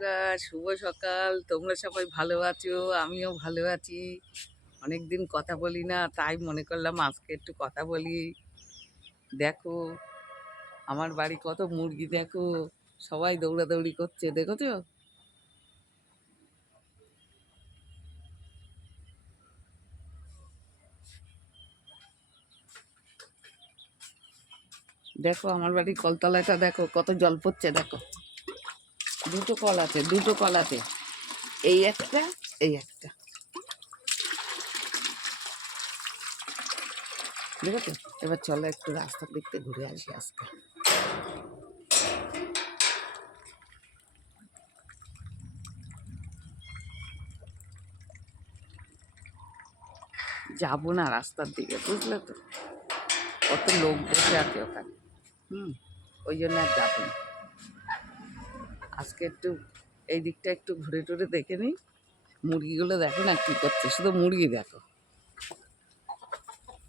বন্ধুরা, শুভ সকাল। তোমরা সবাই ভালো আছো? আমিও ভালো আছি। অনেকদিন কথা বলি না, তাই মনে করলাম আজকে একটু কথা বলি। দেখো আমার বাড়ি কত মুরগি, দেখো সবাই দৌড়াদৌড়ি করছে, দেখেছো? দেখো আমার বাড়ির কলতলাটা দেখো কত জল পড়ছে, দেখো দুটো কল আছে, দুটো কল আছে, এই একটা এই একটা, দেখেছো? এবার চলো একটু রাস্তা দেখতে ঘুরে আসি আজকে। যাবো না রাস্তার দিকে, বুঝলে তো? কত লোক বসে আছে ওখানে। ওই জন্য আর যাবো না আজকে। একটু এই দিকটা একটু ঘুরে টুরে দেখে নিই। মুরগিগুলো দেখো না কী করছে, শুধু মুরগি দেখো।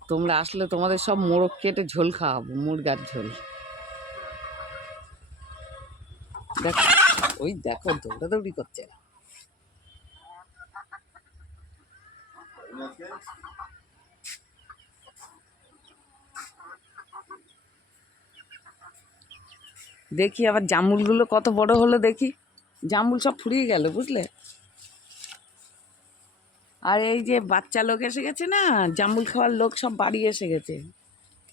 তোমরা আসলে তোমাদের সব মোরগ কেটে ঝোল খাওয়াবো, মুরগার ঝোল। দেখো ওই দেখো দৌড়াদৌড়ি করছে। দেখি আবার জামুলগুলো কত বড় হলো, দেখি। জামুল সব ফুরিয়ে গেল, বুঝলে? আর এই যে বাচ্চা লোক এসে গেছে না, জামুল খাওয়ার লোক সব বাড়ি এসে গেছে।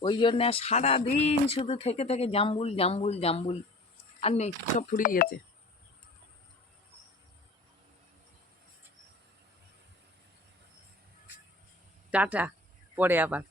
ওই জন্য সারাদিন শুধু থেকে থেকে জাম্বুল জাম্বুল জাম্বুল, আর নেই, সব ফুরিয়ে গেছে। টাটা, পরে আবার।